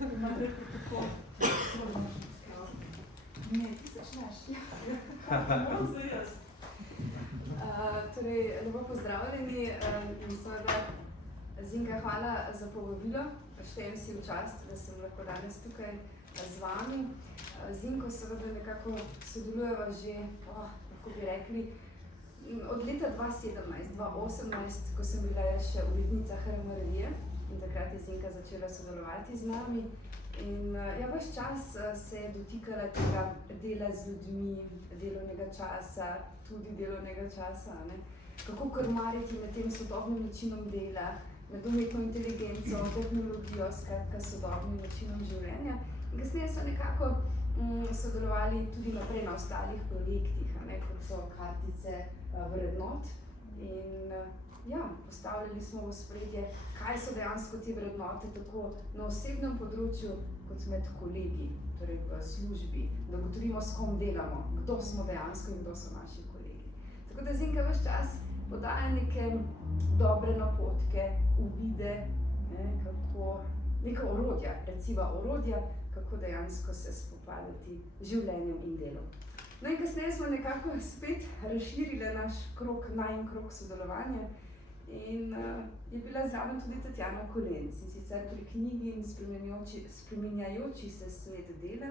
imate tako ne, ti začneš. Moram se jaz. Torej, lepo pozdravljeni in seveda Zinka, hvala za povabilo. Štejem si v čast, da sem lahko danes tukaj z vami. Zinko seveda nekako sodelujeva že, lahko bi rekli, od leta 2017-2018, ko sem bila še urednica HRM revije in takrat je Zinka začela sodelovati z nami. In ves čas se je dotikala tega dela z ljudmi, delovnega časa, tudi delovnega časa, ne? Kako krmariti med tem sodobnim načinom dela, med umetno inteligenco, tehnologijo, skratka sodobnim načinom življenja. In kasneje so nekako sodelovali tudi naprej na ostalih projektih, ne? Kot so kartice vrednot. In postavljali smo v ospredje, kaj so dejansko te vrednote tako na osebnem področju, kot med kolegi, torej v službi, da ugotovimo, s kom delamo, kdo smo dejansko in kdo so naši kolegi. Tako da Zinka ves čas podaja neke dobre napotke, uvide, neka orodja, reciva orodja, kako dejansko se spopadati z življenjem in delom. No in kasneje smo nekako spet razširili naš najin krog sodelovanja in je bila zraven tudi Tatjana Kolenc, in sicer pri knjigi in spreminjajoči se svet dela.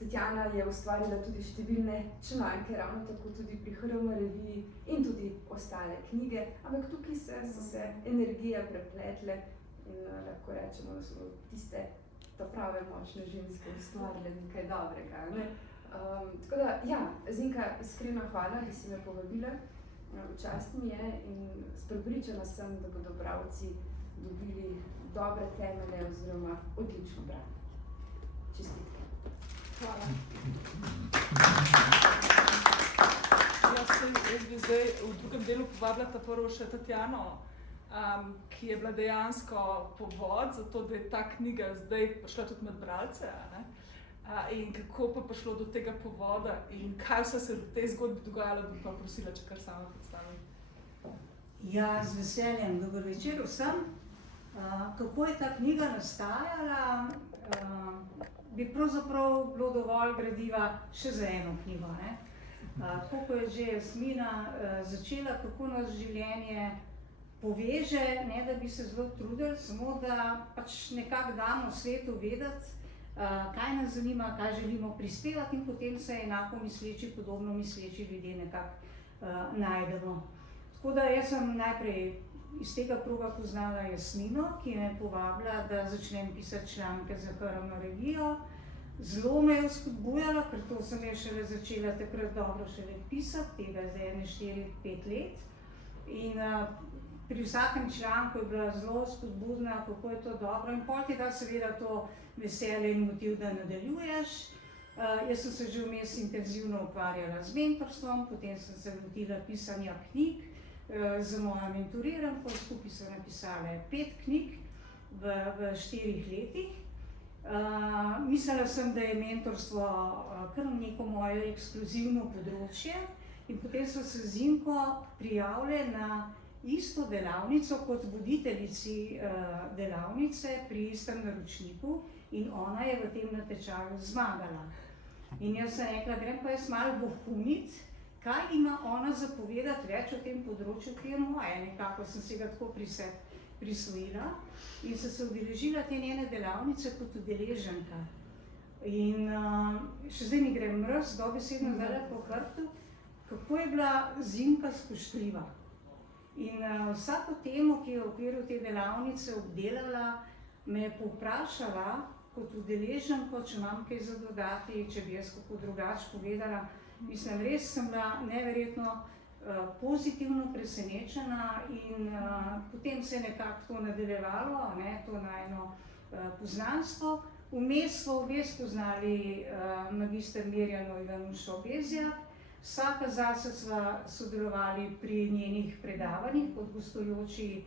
Tatjana je ustvarila tudi številne članke, ravno tako tudi pri HRM reviji in tudi ostale knjige, ampak tukaj so se energije prepletle in lahko rečemo, da so tiste prave močne ženske ustvarile nekaj dobrega, ne? Tako da, Zinka, iskrena hvala, da si me povabila. V čast mi je in prepričana sem, da bodo bralci dobili dobre temelje oziroma odlično branje. Čestitke. Hvala. Jaz bi zdaj v drugem delu povabila prvo še Tatjano, ki je bila dejansko povod za to, da je ta knjiga zdaj šla tudi med bralce, ne? In kako pa prišlo do tega povoda in kaj vse se v tej zgodbi dogajalo, bi pa prosila, če kar sama predstavim. Ja, z veseljem. Dober večer vsem. Kako je ta knjiga nastajala, bi pravzaprav bilo dovolj gradiva še za eno knjigo, ne? Tako ko je že Jasmina začela, kako nas življenje poveže, ne da bi se zelo trudili, samo da pač nekako damo svetu vedeti, kaj nas zanima, kaj želimo prispevati in potem se enako misleči, podobno misleči ljudje nekako najdemo. Tako da jaz sem najprej iz tega kroga poznala Jasmino, ki me je povabila, da začnem pisati članke za HRM revijo. Zelo me je spodbujala, ker to sem je šele začela takrat dobro šele pisati, tega zdaj 4-5 let. In pri vsakem članku je bila zelo spodbudna, kako je to dobro in potem ti da seveda to veselje in motiv, da nadaljuješ. Jaz sem se že vmes intenzivno ukvarjala z mentorstvom, potem sem se lotila pisanja knjig z mojo mentoriranko, skupaj so napisale 5 knjig v 4 letih. Mislila sem, da je mentorstvo kar neko moje ekskluzivno področje in potem so se z Zinko prijavile na isto delavnico kot voditeljici delavnice pri istem naročniku in ona je v tem natečaju zmagala. In jaz sem rekla, grem pa jaz malo vohunit, kaj ima ona zapovedati več o tem področju, ki je moje. Nekako sem se ga tako pri sebi prisvojila in sem se udeležila te njene delavnice kot udeleženka. In še zdaj mi gre mrz, dobesedno zdaj po hrbtu, kako je bila Zinka spoštljiva. In vsako temo, ki je v okviru te delavnice obdelala, me je povprašala kot udeleženko, če imam kaj za dodati, če bi jaz kako drugače povedala. Mislim, res sem bila neverjetno pozitivno presenečena in potem se je nekako to nadaljevalo, to najino poznanstvo. Vmes smo obe spoznali magister Mirjano Ivanušo Bezjak. Vsaka zase sva sodelovali pri njenih predavanjih kot gostujoči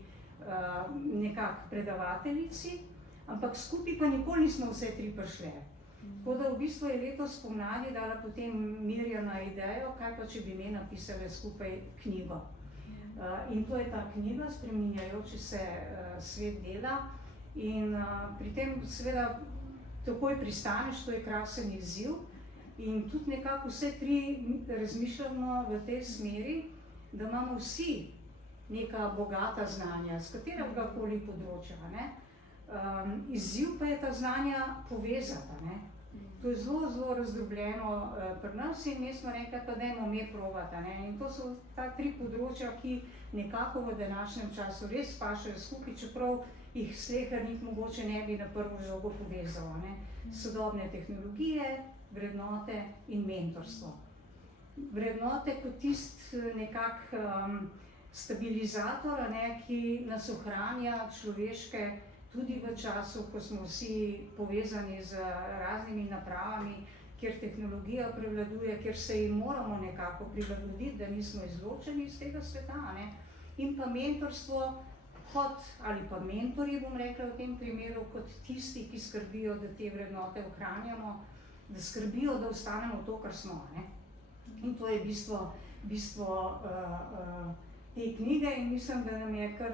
nekako predavateljici, ampak skupaj pa nikoli nismo vse 3 prišle. Tako da v bistvu je letos spomladi dala potem Mirjana idejo, kaj pa če bi mi napisale skupaj knjigo. In to je ta knjiga, Spreminjajoči se svet dela. In pri tem seveda takoj pristaneš, to je krasen izziv. In tudi nekako vse tri razmišljamo v tej smeri, da imamo vsi neka bogata znanja, z katerega koli področja. Ne? Izziv pa je ta znanja povezati. Ne? To je zelo, zelo razdrobljeno pri nas in mi smo rekli, pa dajmo me probati. Ne? In to so ta tri področja, ki nekako v današnjem času res pašajo skupaj, čeprav jih slehernik mogoče ne bi na prvo žogo povezal. Ne? Sodobne tehnologije, vrednote in mentorstvo. Vrednote kot tist nekak stabilizator, ki nas ohranja človeške tudi v času, ko smo vsi povezani z raznimi napravami, kjer tehnologija prevladuje, kjer se jim moramo nekako prilagoditi, da nismo izločeni iz tega sveta. Ne? In pa mentorstvo kot, ali pa mentorji, bom rekla v tem primeru, kot tisti, ki skrbijo, da te vrednote ohranjamo, da skrbijo, da ostanemo to, kar smo. Ne? In to je bistvo te knjige in mislim, da nam je kar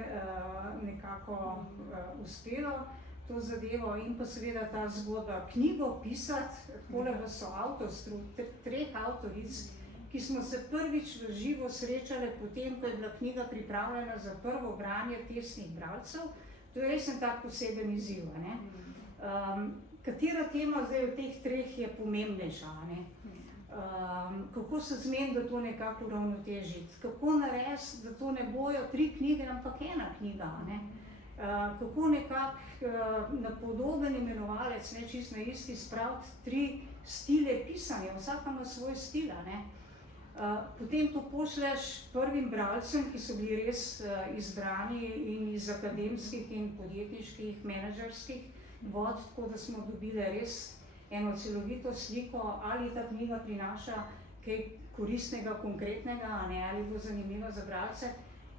nekako uspelo to zadevo in pa seveda ta zgodba. Knjigo pisati, takole v soavtorstvu, treh avtoric, ki smo se prvič v živo srečali potem, ko je bila knjiga pripravljena za prvo branje testnih bralcev, to je res en tak poseben izziv. Ne? Katera tema zdaj od teh treh je pomembnejša? Ne? Kako se zmeni, da to nekako uravnotežiti? Kako narediti, da to ne bojo tri knjige, ampak ena knjiga? Ne? Kako nekako na podoben imenovalec, ne čisto na isti, spraviti tri stile pisanja, vsaka ima svoj stil. Ne? Potem to pošleš prvim bralcem, ki so bili res izbrani in iz akademskih in podjetniških, menedžerskih vod, tako da smo dobili res eno celovito sliko, ali ta knjiga prinaša kaj koristnega, konkretnega, ali bo zanimivo za bralce.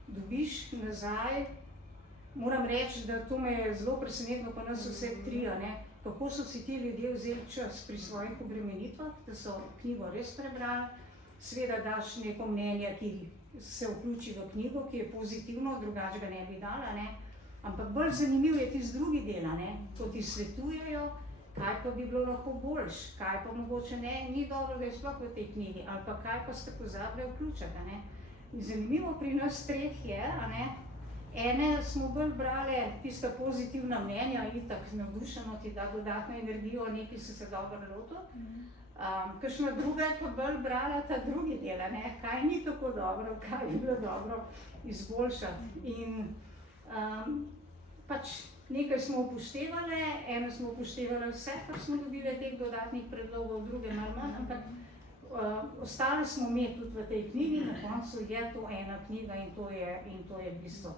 Dobiš nazaj, moram reči, da to me je zelo presenetilo, pa nas vse tri, kako so si ti ljudje vzeli čas pri svojih obremenitvah, da so knjigo res prebrali. Seveda daš neko mnenje, ki se vključi v knjigo, ki je pozitivno, drugače ga ne bi dala, ampak bolj zanimiv je tisti drugi del, ko ti svetujejo, kaj pa bi bilo lahko boljš, kaj pa mogoče ni dobro, da je sploh v tej knjigi, ali pa kaj pa ste pozabili vključiti. In zanimivo pri nas treh je, ene smo bolj brali tista pozitivna mnenja, itak navdušeno ti da dodatno energijo, neki so se dobro lotil. Kakšna druga je pa bolj brala ta drugi del, kaj ni tako dobro, kaj bi bilo dobro izboljšati. In pač nekaj smo upoštevali, eno smo upoštevali vse, kar smo dobili teh dodatnih predlogov, druge malo manj, ampak ostali smo mi tudi v tej knjigi, na koncu je to ena knjiga in to je bistvo.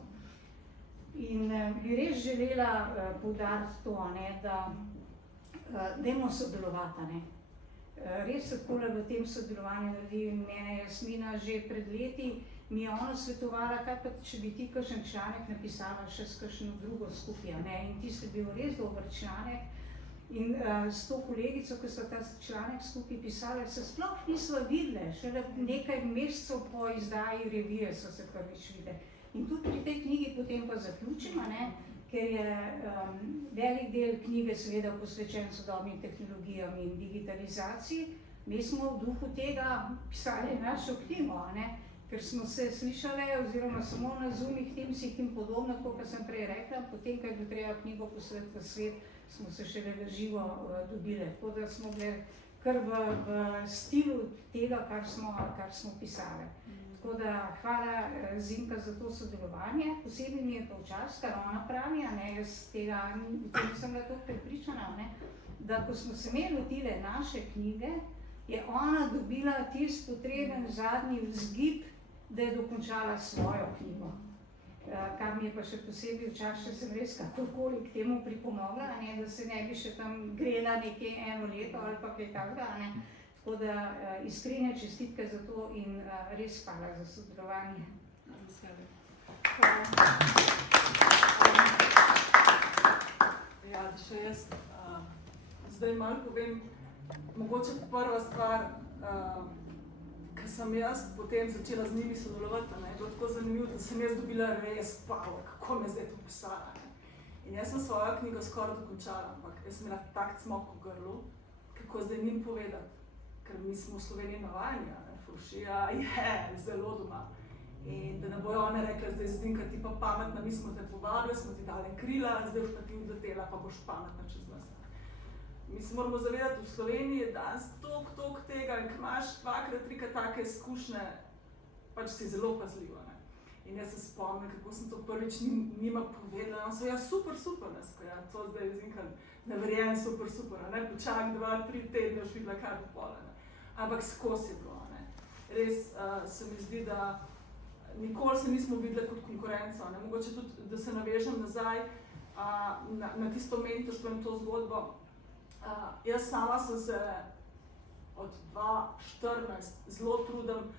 In bi res želela poudariti to, da dajmo sodelovati. Res se takole v tem sodelovanju naredi in mene Jasmina že pred leti mi je ona svetovala, kaj pa če bi ti kakšen članek napisala še s kakšno drugo skupaj, in tisti je bil res dober članek. In s to kolegico, ki so ta članek skupaj pisali, se sploh nismo videli, šele nekaj mesecev po izdaji revije so se prvič videli. In tudi pri tej knjigi potem pa zaključimo, ker je velik del knjige seveda posvečen sodobnim tehnologijam in digitalizaciji. Mi smo v duhu tega pisali našo knjigo, ker smo se slišali oziroma samo na Zoomih, Teamsih in podobno, kot sem prej rekla, potem, ko je bilo treba knjigo poslati v svet, smo se šele v živo dobili. Tako da smo bili kar v stilu tega, kar smo pisali. Tako da hvala Zinka za to sodelovanje. Posebej mi je to včas, kar ona pravi, jaz tega nisem bila tako prepričana, da ko smo se mi lotile naše knjige, je ona dobila tisti potreben zadnji vzgib, da je dokončala svojo knjigo. Kar mi je pa še posebej včas, če sem res kakorkoli k temu pripomogla, da se ne bi še tam grela nekje eno leto ali pa kaj takega. Tako da iskrene čestitke za to in res hvala za sodelovanje. Ja, še jaz zdaj malo povem, mogoče prva stvar, ko sem jaz potem začela z njimi sodelovati, je bilo tako zanimivo, da sem jaz dobila res power, kako me zdaj to pisala. In jaz sem svojo knjigo skoraj dokončala, ampak jaz sem imela tak cmok v grlu, kako zdaj njim povedati, ker mi smo v Sloveniji navajeni, fovšija je zelo doma. In da ne bojo one rekle, zdaj Zinka, ti pa pametna, mi smo te povabili, smo ti dali krila, zdaj boš pa ti odletela, pa boš pametna čez nas. Mi se moramo zavedati, v Sloveniji je danes toliko tega in ko imaš dvakrat, trikrat take izkušnje, pač si zelo pazljiva. In jaz se spomnim, kako sem to prvič njima povedala, on so, ja super, ja, to zdaj je Zinka, ne verjem, super, ne, počak 2-3 tedne, už videla kar popola, ne. Ampak skozi je bilo, ne. Res se mi zdi, da nikoli se nismo videli kot konkurenco, ne. Mogoče tudi, da se navežem nazaj na tisto mentorstvo in to zgodbo. Jaz sama sem se od 2014 zelo trudim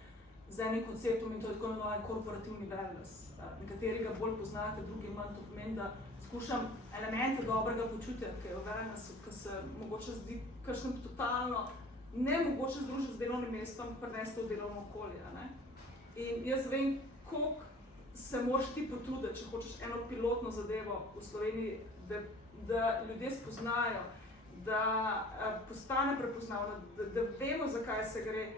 z enim konceptom in to je tako imenovan korporativni wellness. Nekateri ga bolj poznate, drugi manj, to pomeni, da skušam elemente dobrega počutja, ki je v wellnessu, ki se mogoče zdi kakšnem totalno nemogoče združiti z delovnim mestom, prinesti v delovno okolje. Ne? In jaz vem, koliko se moraš ti potruditi, če hočeš eno pilotno zadevo v Sloveniji, da ljudje spoznajo, da postane prepoznavno, da vemo, zakaj se gre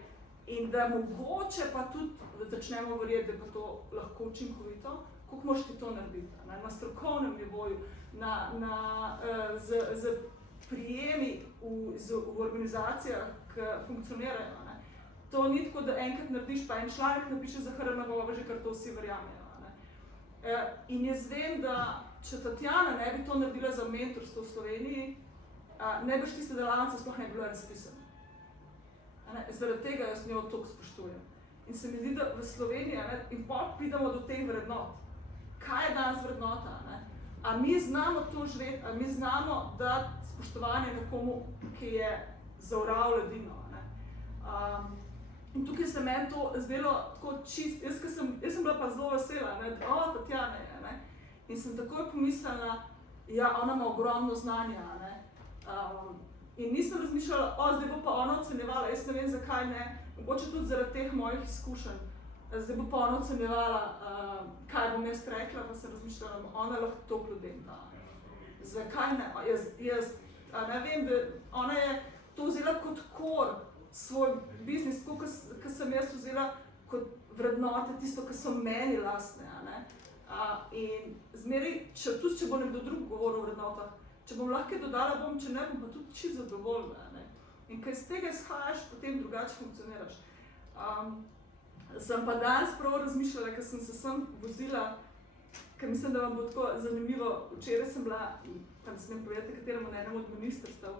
in da mogoče pa tudi začnemo verjeti, da je pa to lahko učinkovito, koliko moraš ti to narediti, ne? Na strokovnem nivoju, z prijemi v organizacijah, ki funkcionirajo. Ne? To ni tako, da enkrat narediš, pa en članek napiše za HRMV, že kar to vsi verjamejo. Ne? In jaz vem, da če Tatjana ne bi to naredila za mentorstvo v Sloveniji, ne bi tiste delavnice sploh ne bilo razpisane. Zaradi tega jaz njo toliko spoštujem. In se mi zdi, da v Sloveniji, in potem pridemo do teh vrednot. Kaj je danes vrednota? Ne? A mi znamo to živeti, a mi znamo dati spoštovanje nekomu, ki je zaoral ledino. Ne? In tukaj se meni to zdelo tako čist, jaz sem bila pa zelo vesela, ne? Tatjana je, ne? In sem takoj pomislila, ja, ona ima ogromno znanja, ne? In nisem razmišljala, zdaj bo pa ona ocenjevala, jaz ne vem zakaj ne, mogoče tudi zaradi teh mojih izkušenj, zdaj bo pa ona ocenjevala, kaj bom jaz rekla, pa sem razmišljala, ona lahko toliko ljudem da. Zakaj ne? Jaz ne vem, da ona je to vzela kot kor svoj biznis, tako kot sem jaz vzela kot vrednote, tisto, ki so meni lastne. In zmeraj, tudi če bo nekdo drug govoril o vrednotah, če bom lahko dodala, bom, če ne, bom pa tudi čisto zadovoljna. Ne? In kaj iz tega izhajaš, potem drugače funkcioniraš. Sem pa danes prav razmišljala, ker sem se sem vozila, ker mislim, da vam bo tako zanimivo. Včeraj sem bila, pa ne smem povedati, kateremu na enem od ministrstev,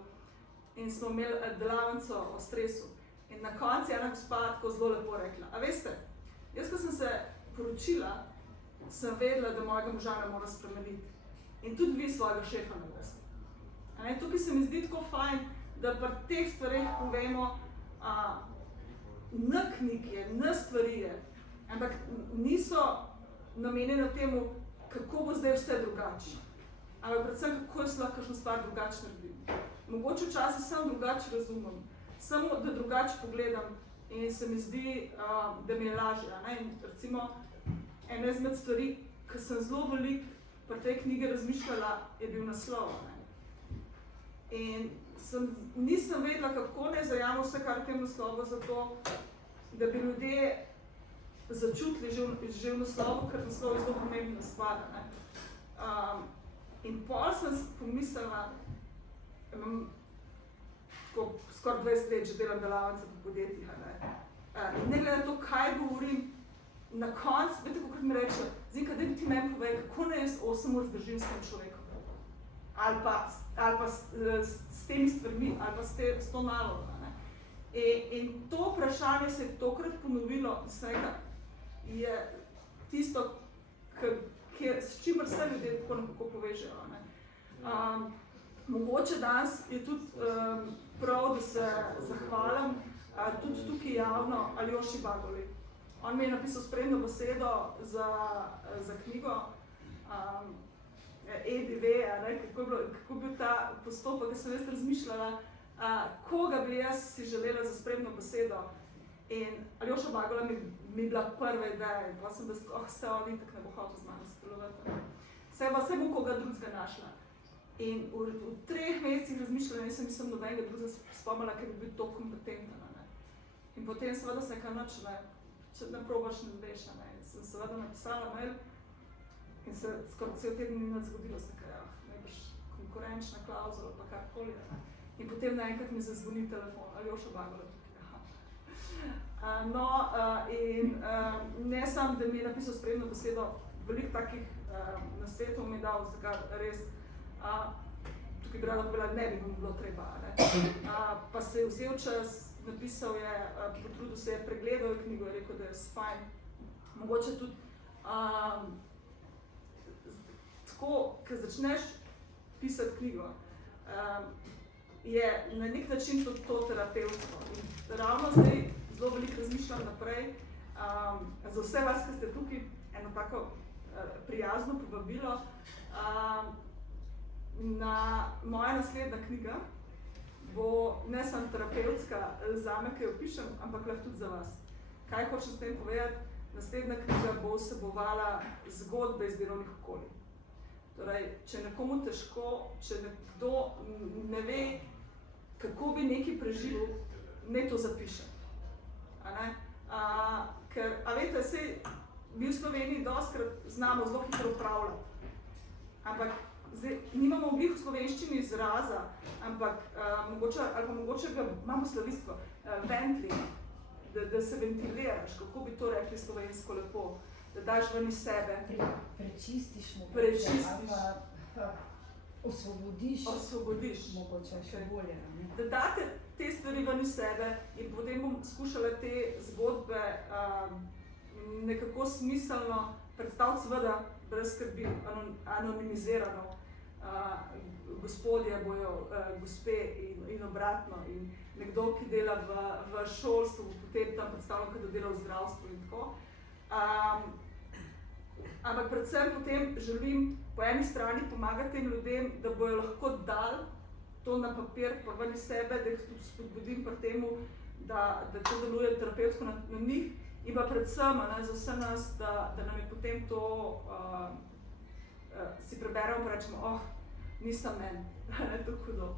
in smo imeli delavnico o stresu. In na koncu je ena gospa tako zelo lepo rekla, a veste, jaz, ko sem se poročila, sem vedela, da mojega moža ne mora spremeniti. In tudi vi svojega šefa ne boste. Tukaj se mi zdi tako fajn, da pri teh stvareh povemo, n knjige, n stvari je, ampak niso namenjene temu, kako bo zdaj vse drugače. Ampak predvsem, kako jaz lahko kakšno stvar drugače naredim. Mogoče včasih samo drugače razumem, samo da drugače pogledam in se mi zdi, da mi je lažje. In recimo, ena izmed stvari, ki sem zelo veliko pri tej knjigi razmišljala, je bil naslov. In nisem vedela, kako ne zajamem vse, kar v tem naslovu, zato, da bi ljudje začutili že v naslovu, ker naslov je zelo pomembna stvar. In pol sem pomislila, imam skoraj 20 let že delam delavnice po podjetjih. In ne glede na to, kaj govorim, na koncu, veste, kako mi reče, Zinka, daj bi ti meni povej, kako ne jaz 8 ur zdržim s tem človekom. Ali pa s temi stvarmi, ali pa s to nalogo. In to vprašanje se je tokrat ponovilo, je tisto, s čimer se ljudje tako nekako povežejo. Mogoče danes je tudi prav, da se zahvalim tudi tukaj javno Aljoši Bagoli. On mi je napisal spremno besedo za knjigo EDV, kako je bil ta postopek, ki sem jaz razmišljala, koga bi jaz si želela za spremno besedo. In Aljoša Bagola mi je bila prva ideja in pa sem bila, se on itak ne bo hotel z mano sodelovati. se bom koga drugega našla. In v 3 mesecih razmišljala, nisem nobenega drugega spomnila, ker bi bil to kompetenten. In potem seveda sem nekaj noč, če ne probaš, ne veš. Sem seveda napisala mail in se skoraj cel teden ni nič zgodilo, se kaj, najbrž konkurenčna klauzula pa karkoli. In potem naenkrat mi zazvoni telefon, Aljoša Bagala tukaj. Ne samo, da mi je napisal spremno besedo, veliko takih nasvetov mi je dal, zakaj res tukaj bi rada povedala, ne bi mu bilo treba. Pa se je vzel čas, napisal je, potrudil se je, pregledal je knjigo, je rekel, da je fajn. Mogoče tudi tako, ker začneš pisati knjigo, je na nek način tudi to terapevtsko. In ravno zdaj zelo veliko razmišljam naprej. Za vse vas, ki ste tukaj, eno tako prijazno povabilo. Moja naslednja knjiga bo ne samo terapevtska zame, ki jo pišem, ampak lahko tudi za vas. Kaj hočem s tem povedati? Naslednja knjiga bo vsebovala zgodbe iz delovnih okolij. Torej, če nekomu težko, če nekdo ne ve, kako bi nekaj preživel, naj to zapiše. Ker, veste, saj mi v Sloveniji dostikrat znamo zelo hitro upravljati, ampak zdaj nimamo v slovenščini izraza, ampak mogoče ga imamo slovisko, ventling, da se ventiliraš, kako bi to rekli slovensko lepo, da daš ven iz sebe. Prečistiš mogoče, ali pa osvobodiš mogoče še bolje. Da date te stvari ven iz sebe in potem bom skušala te zgodbe nekako smiselno predstaviti, seveda brez skrbi, anonimizirano. Gospodje bojo gospe in obratno. In nekdo, ki dela v šolstvu, potem tam predstavljam, ki dela v zdravstvu in tako. Ampak predvsem potem želim po eni strani pomagati tem ljudem, da bojo lahko dali to na papir, pa ven iz sebe, da jih tudi spodbudim pri temu, da to deluje terapevtsko na njih. In pa predvsem za vse nas, da nam je potem to si preberemo in rečemo, nisem men, to hudo.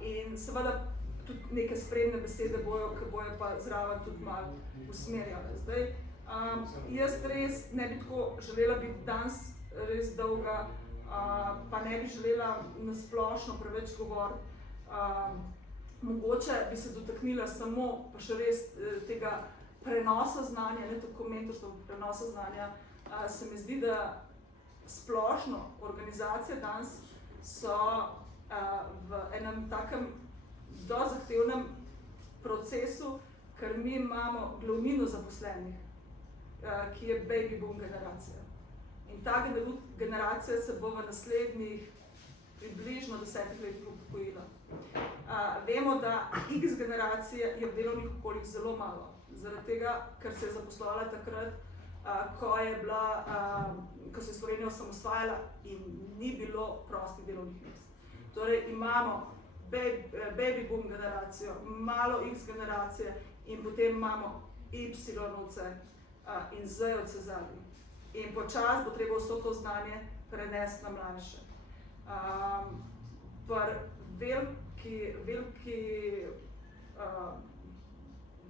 In seveda tudi neke spremne besede bojo, ki bojo pa zraven tudi malo usmerjale. Zdaj, jaz res ne bi tako želela biti danes res dolga, pa ne bi želela nasplošno preveč govoriti. Mogoče bi se dotaknila samo pa še res tega prenosa znanja, ne tako mentorstva, prenosa znanja. Se mi zdi, da splošno organizacije danes so v enem takem dosti zahtevnem procesu, ker mi imamo glavnino zaposlenih, ki je baby boom generacija. In ta generacija se bo v naslednjih približno 10 letih upokojila. Vemo, da X generacije je v delovnih okoljih zelo malo, zaradi tega, ker se je zaposlovala takrat, ko se je Slovenija osamosvajala in ni bilo prostih delovnih mest. Torej imamo baby boom generacijo, malo X generacije in potem imamo Y-ovce in Z-ovce zadnji. In počas bo treba vso to znanje prenesti na mlajše.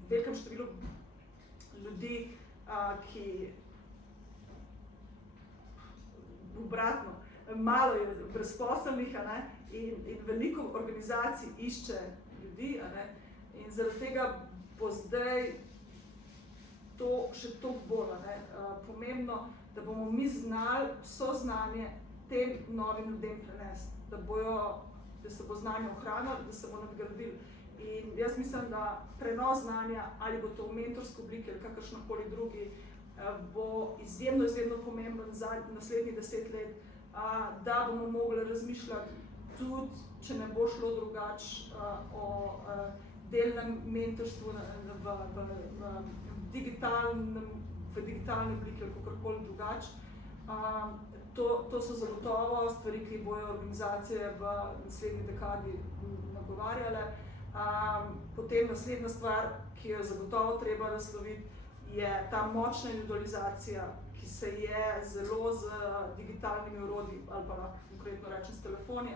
Velikem številu ljudi, ki obratno, malo je brezposelnih in veliko organizacij išče ljudi, in zaradi tega bo zdaj to še toliko bolj pomembno, da bomo mi znali vso znanje tem novim ljudem prenesti, da se bo znanje ohranilo, da se bo nadgradilo. In jaz mislim, da prenos znanja, ali bo to v mentorski obliki ali kakršnokoli drugi, bo izjemno pomemben za naslednjih 10 let, da bomo mogli razmišljati tudi, če ne bo šlo drugače, o delnem mentorstvu v digitalni obliki ali kakorkoli drugače. To so zagotovo stvari, ki bojo organizacije v naslednji dekadi nagovarjale. Potem naslednja stvar, ki jo zagotovo treba nasloviti, je ta močna individualizacija, ki se je zelo z digitalnimi orodji, ali pa lahko konkretno rečem s telefoni,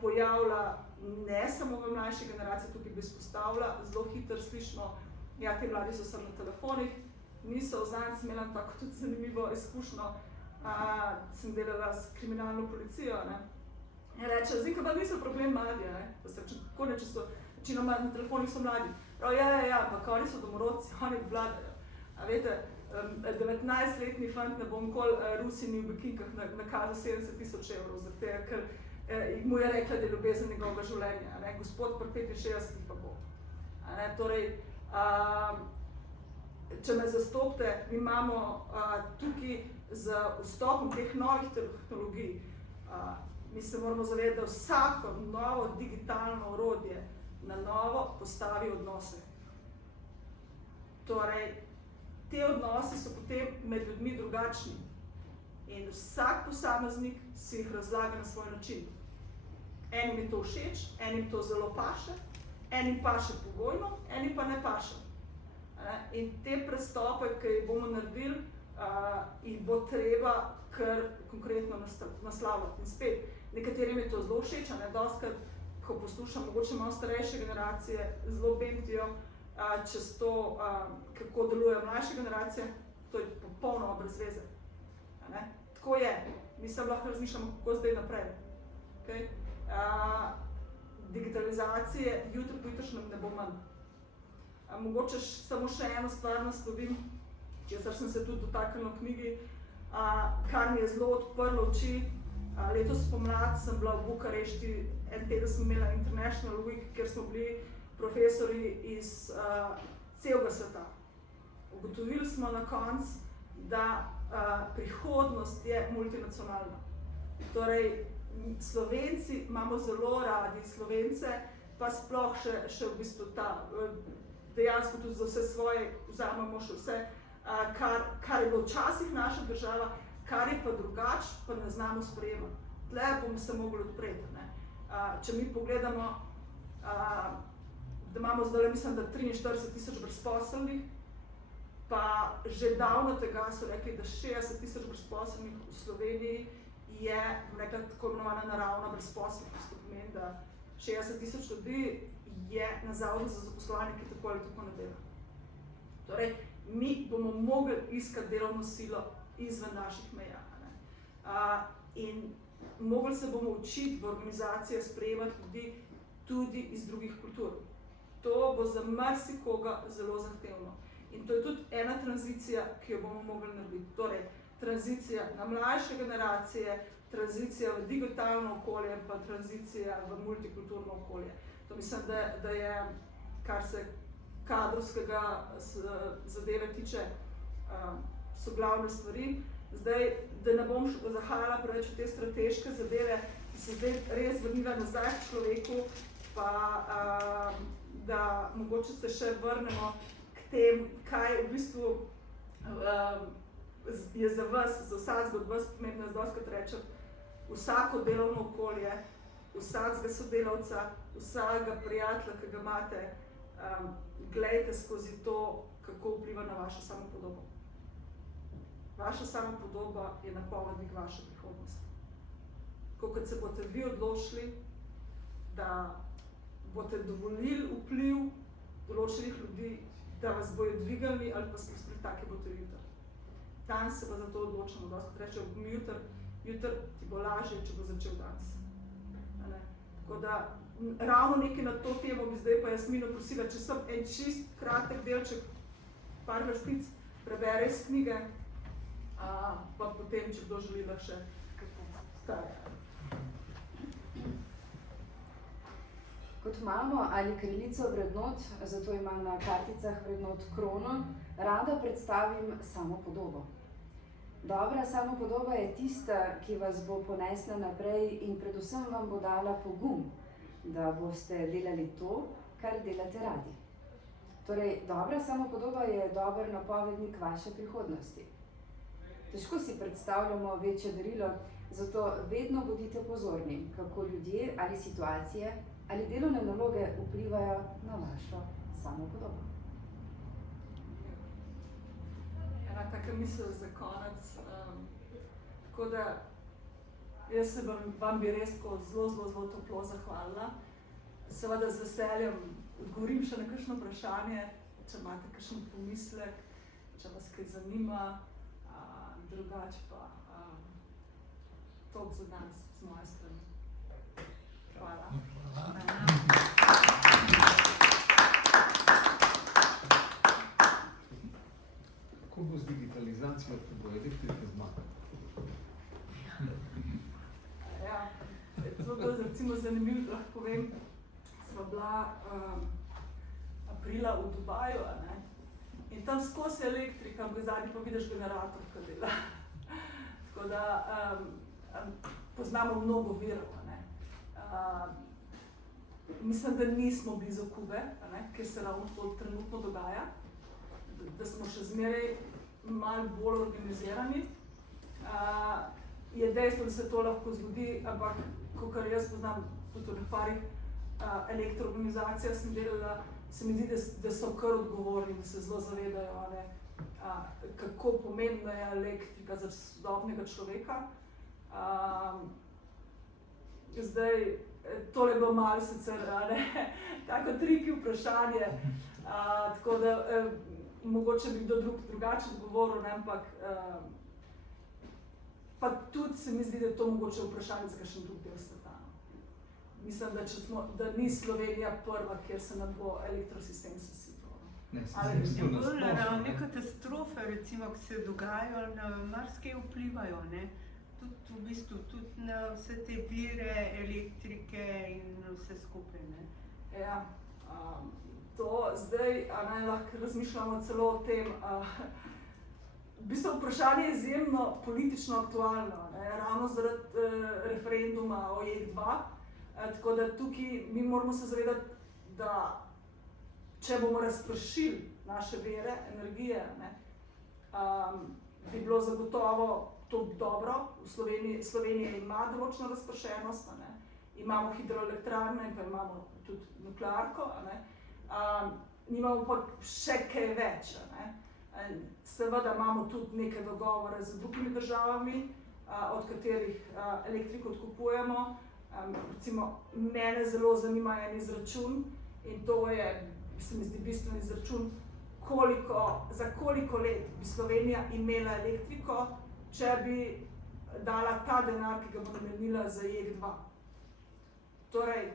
pojavila ne samo v mlajši generaciji, tukaj bi izpostavila, zelo hitro slišimo, ja, ti mladi so samo na telefonih, niso vzanc imela tako tudi zanimivo izkušnjo, sem delala s kriminalno policijo, in reče, zdaj, pa niso problem mladi, pa se reče, kako ne, če so, večinoma na telefonih so mladi, prav, ja, pa oni so domorodci, oni vladajo, a veste, 19-letni fant ne bo nikoli Rusini v bikinkah nakazal 70 000 evrov, zato ker mu je rekla, da je ljubezen njegovega življenja, gospod pri 65 pa bo. Torej, če me zastopite, mi imamo tukaj z vstopom teh novih tehnologij, mi se moramo zavedati, da vsako novo digitalno orodje na novo postavi odnose. Torej, te odnosi so potem med ljudmi drugačni in vsak posameznik si jih razlaga na svoj način. Enim je to všeč, enim to zelo paše, enim paše pogojno, enim pa ne paše. In te prestope, ki jih bomo naredili, jih bo treba kar konkretno naslavljati. In spet, nekaterim je to zelo všeč, dostikrat, ko poslušam mogoče malo starejše generacije, zelo bentijo čez to, kako deluje mlajša generacija, to je popolnoma brez veze. Tako je, mi se lahko razmišljamo, kako zdaj naprej. Okay? Digitalizacije jutri po jutrišnjem ne bo manj. Mogoče samo še eno stvar naslovim, česar sem se tudi dotaknila v knjigi, kar mi je zelo odprlo oči. Letos spomladi sem bila v Bukarešti, en teden smo imela International Week, kjer smo bili profesori iz celega sveta. Ugotovili smo na koncu, da prihodnost je multinacionalna. Torej, Slovenci imamo zelo radi Slovence, pa sploh še v bistvu dejansko tudi za vse svoje, vzamemo še vse, kar je bilo včasih naša država, kar je pa drugače, pa ne znamo sprejemati. Tle bomo se mogli odpreti. Če mi pogledamo, da imamo zdaj, mislim, da 43 000 brezposelnih, pa že davno tega so rekli, da 60 000 brezposelnih v Sloveniji je, rekla, tako imenovana naravna brezposelnost. To pomeni, da 60 000 ljudi je na zavodu za zaposlovanje, ki tako ali tako ne dela. Torej, mi bomo mogli iskati delovno silo izven naših meja. In mogli se bomo učiti v organizacijah sprejemati ljudi tudi iz drugih kultur. To bo za marsikoga zelo zahtevno. In to je tudi ena tranzicija, ki jo bomo mogli narediti. Torej, tranzicija na mlajše generacije, tranzicija v digitalno okolje, pa tranzicija v multikulturno okolje. To mislim, da je, kar se kadrovskega zadeve tiče, so glavne stvari. Zdaj, da ne bom zahajala preveč v te strateške zadeve, ki se zdaj res vrnila nazaj k človeku, pa da mogoče se še vrnemo k tem, kaj v bistvu je za vas, za vsakega od vas pomembno, jaz dostikrat rečem, vsako delovno okolje, vsakega sodelavca, vsakega prijatelja, ki ga imate, glejte skozi to, kako vpliva na vašo samopodobo. Vaša samopodoba je napovednik vaše prihodnosti. Ko kad se boste vi odločili, da boste dovolili vpliv določenih ljudi, da vas bojo dvigali ali pa spustili take boste jutri. Danes se pa za to odločamo, dostikrat rečejo, jutri ti bo lažje, če bo začel danes. Tako da, ravno nekaj na to temo bi zdaj pa Jasmino prosila, če sem en čist kratek delček, par vrstic, prebere iz knjige, pa potem, če kdo želi, da še kako stare. Kot mamo ali kraljico vrednot, zato imam na karticah vrednot krono, rada predstavim samopodobo. Dobra samopodoba je tista, ki vas bo ponesla naprej in predvsem vam bo dala pogum, da boste delali to, kar delate radi. Torej, dobra samopodoba je dober napovednik vaše prihodnosti. Težko si predstavljamo večje darilo, zato vedno bodite pozorni, kako ljudje ali situacije ali delovne naloge vplivajo na vašo samopodobo. ena taka misel za konec. Tako da jaz se vam bi res zelo toplo zahvalila. Seveda z veseljem odgovorim še na kakšno vprašanje, če imate kakšen pomislek, če vas kaj zanima, drugače pa toliko za danes z moje strani. Hvala. Kako bo z digitalizacijo, ko bo elektrika zmagala? Ja, to bo recimo zanimivo, da lahko povem. Sva bila aprila v Dubaju, ne? In tam skozi elektrika, v zadnji pa vidiš generator, ki dela. Tako da poznamo mnogo virov, ne? Mislim, da nismo blizu Kube, ne? Kjer se ravno to trenutno dogaja, da smo še zmeraj malo bolj organizirani. Je dejstvo, da se to lahko zgodi, ampak kakor jaz poznam tudi v parih elektroorganizacijah sem delala, se mi zdi, da so kar odgovorni, da se zelo zavedajo, ne, kako pomembna je elektrika za sodobnega človeka. Zdaj, tole je bilo malo sicer tako triki vprašanje, tako da mogoče bi kdo drugače odgovoril, ne, ampak pa tudi se mi zdi, da je to mogoče vprašanje za kakšen drug del sveta. Mislim, da ni Slovenija prva, kjer se nam bo elektrosistem sesedil. Bolj naravne katastrofe, recimo, ki se dogajajo, na marsikaj vplivajo, ne? Tudi v bistvu tudi na vse te vire, elektrike in vse skupaj, ne? Ja, to zdaj lahko razmišljamo celo o tem. V bistvu vprašanje je izjemno politično aktualno, ne? Ravno zaradi referenduma o JEK2. Tako da tukaj mi moramo se zavedati, da če bomo razpršili naše vire, energije, ne, bi bilo zagotovo to dobro. Slovenija ima določeno razpršenost, ne, imamo hidroelektrarne in pa imamo tudi nuklearko, ne, nimamo pa še kaj več. Ne. Seveda imamo tudi neke dogovore z drugimi državami, od katerih elektriko odkupujemo. Recimo, mene zelo zanima en izračun in to je, se mi zdi, bistven izračun, za koliko let bi Slovenija imela elektriko, če bi dala ta denar, ki ga bo namenila za JEK2. Torej,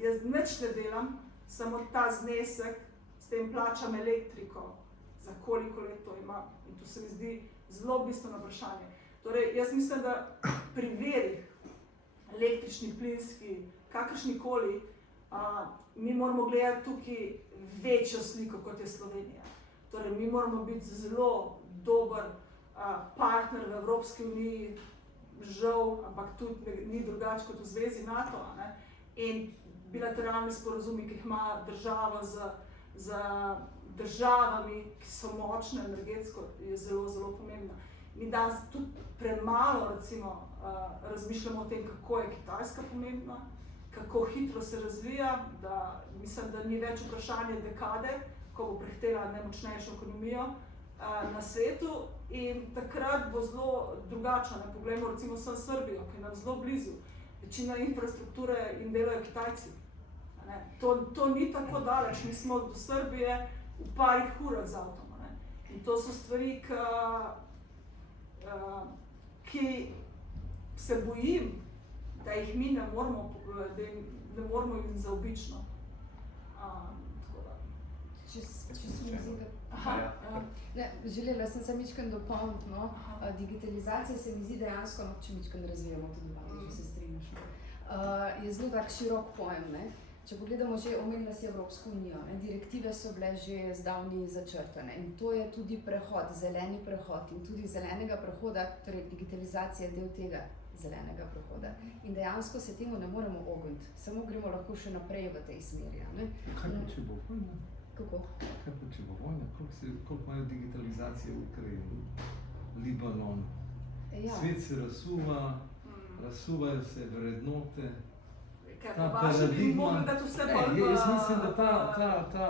jaz nič ne delam, samo ta znesek, s tem plačam elektriko, za koliko let to imam. In to se mi zdi zelo bistveno vprašanje. Torej, jaz mislim, da pri verih, električni, plinski, kakršnikoli, mi moramo gledati tukaj večjo sliko, kot je Slovenija. Torej, mi moramo biti zelo dober partner v Evropski uniji, žal, ampak tudi ni drugače kot v zvezi NATO, ne? In bilateralni sporazumi, ki jih ima država z državami, ki so močne energetsko, je zelo, zelo pomembna. Mi danes tudi premalo, recimo, razmišljamo o tem, kako je Kitajska pomembna, kako hitro se razvija, da mislim, da ni več vprašanje dekade, ko bo prehitela najmočnejšo ekonomijo na svetu in takrat bo zelo drugačno. Poglejmo recimo samo Srbijo, ki je nam zelo blizu. Večina infrastrukture jim delajo Kitajci. To ni tako daleč, mi smo do Srbije v parih urah z avtom. In to so stvari, ki se bojim, da jih mi ne moramo jim zaobično. Če se mi zdi, da... Želela sem se mičkeno dopolniti, no. Digitalizacija se mi zdi dejansko, če mičkeno razvijamo tudi malo, če se strinjaš, je zelo tak širok pojem, ne. Če pogledamo že, omenila si Evropsko unijo, ne, direktive so bile že zdavni začrtane in to je tudi prehod, zeleni prehod in tudi zelenega prehoda, torej digitalizacija je del tega zelenega prehoda. In dejansko se temu ne moremo ogniti, samo gremo lahko še naprej v tej smeri, ne. Kaj pa če bo vojna? Kako? Kaj pa če bo vojna? Koliko imajo digitalizacije v Ukrajini, Libanon? Ja. Svet se razsuvajo se vrednote. Ta paradigma, jaz mislim, da ta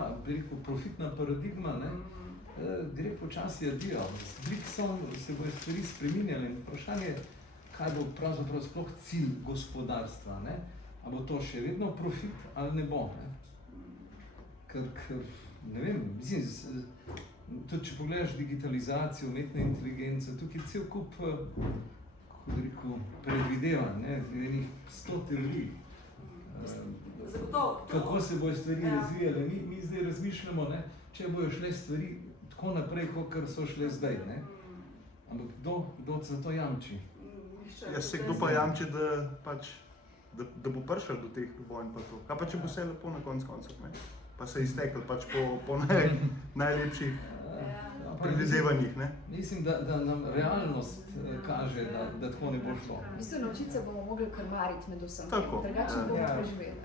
profitna paradigma, ne, gre počasi adijo. S BRICS-om se bodo stvari spreminjale in vprašanje je, kaj bo pravzaprav sploh cilj gospodarstva, ne? A bo to še vedno profit ali ne bo, ne? Ker ne vem, mislim, tudi če pogledaš digitalizacijo, umetne inteligence, tukaj je cel kup, kako bi rekel, predvidevanj, ne? Enih 100 teorij. Kako se bojo stvari razvijale. Mi zdaj razmišljamo, ne? Če bojo šle stvari tako naprej, kot so šle zdaj, ne? Ampak kdo za to jamči? Kdo pa jamči, da bo prišel do teh vojn pa to? Kaj pa če bo vse lepo na koncu, ne? Pa se iztekli pač po najlepših predvidevanjih, ne? Mislim, da nam realnost kaže, da tako ne bo šlo. V bistvu naučiti se bomo mogli krmariti med vsem. Tako. Drugače ne bomo preživeli.